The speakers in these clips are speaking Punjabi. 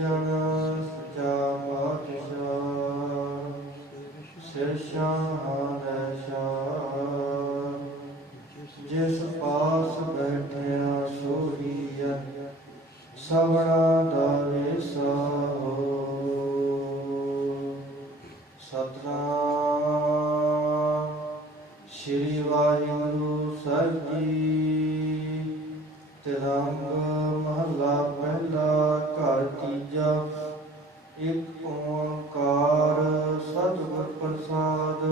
ਸੱਜਣ ਸਚਾ ਪਾਤਸ਼ਾਹ। ਸਿਰ ਸ਼ਾਹਾਨ ਸ਼ਾਹ ਜਿਸ ਪਾਸ ਬੈਠਿਆ ਸੋਹੀਐ ਸਵਣਾ ਦਾ ਵੇਸਾ ਸਤਨਾਮ, ਸ਼੍ਰੀ ਵਾਹਿਗੁਰੂ ਸਾਹਿਬ ਜੀ। ਤਿਰੰਗ ਮਹਲਾ ਪਹਿਲਾ ਘਰ ਤੀਜਾ, ਇੱਕ ਓੰਕਾਰ ਸਤਿਗੁਰ ਪ੍ਰਸਾਦ।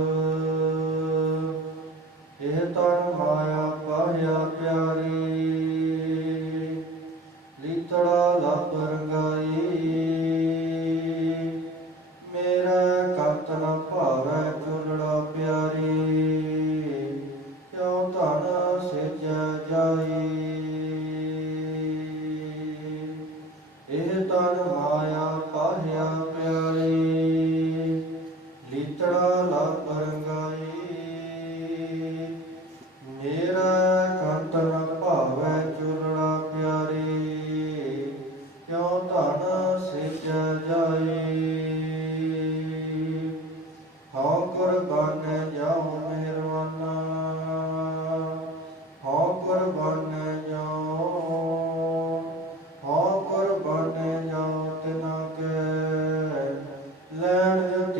ਇਹ ਤਨ ਮਾਇਆ ਪਾਇਆ ਪਿਆਰੀ, ਲੀਤੜਾ ਲੱਭ ਰੰਗਾਈ। ਮੇਰਾ ਕੰਤ ਨ ਭਾਵੈ ਚੁਲੜਾ ਪਿਆਰੀ, ਕਿਉ ਧਨ ਸਿਜ ਜਾਈ? ਕੁਰਬਾਨ ਜਾਉ ਮਿਹਰਵਾਨਾ ਹਉ ਕੁਰਬਾਨ ਜਾਉ ਹਉ ਕੁਰਬਾਨ ਜਾਉ ਤਿਨਾ ਕੇ ਲੈਣ ਜੋ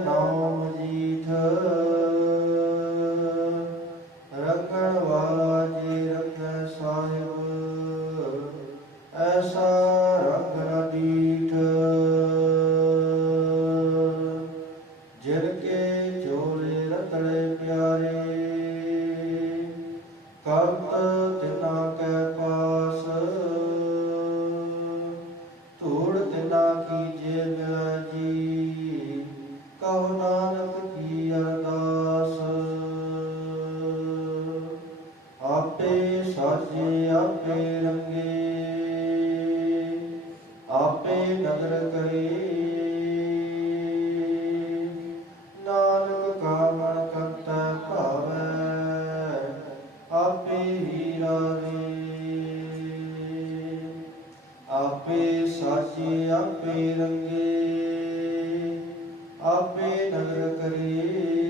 ਨਾਮ ਜੀਠ ਰੰਗਣ ਵਾਲਾ ਜੀ ਰੰਗ ਸਾਹਿਬ, ਐਸਾ ਰੰਗ ਦੀਠ ਜਿਨ ਕੇ ਚੋਲੇ ਰਤੜੇ ਪਿਆਰੇ ਕੰਤ ਤਿਨਾ ਕੈ ਪਾਸ। ਧੂੜ ਤਿਨਾ ਕੀ ਜੇ ਮਿਲੈ ਜੀ ਸਾਜੇ ਆਪੇ ਰੰਗੇ, ਆਪੇ ਨਦਰ ਕਰੇ। ਨਾਨਕ ਕਾਮਣ ਕੰਤੈ ਭਾਵੈ, ਆਪੇ ਹੀ ਰਾਵੇ ਆਪੇ ਸਾਚੇ, ਆਪੇ ਰੰਗੇ, ਆਪੇ ਨਦਰ ਕਰੇ।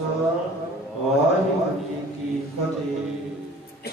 ਰਾਵੇ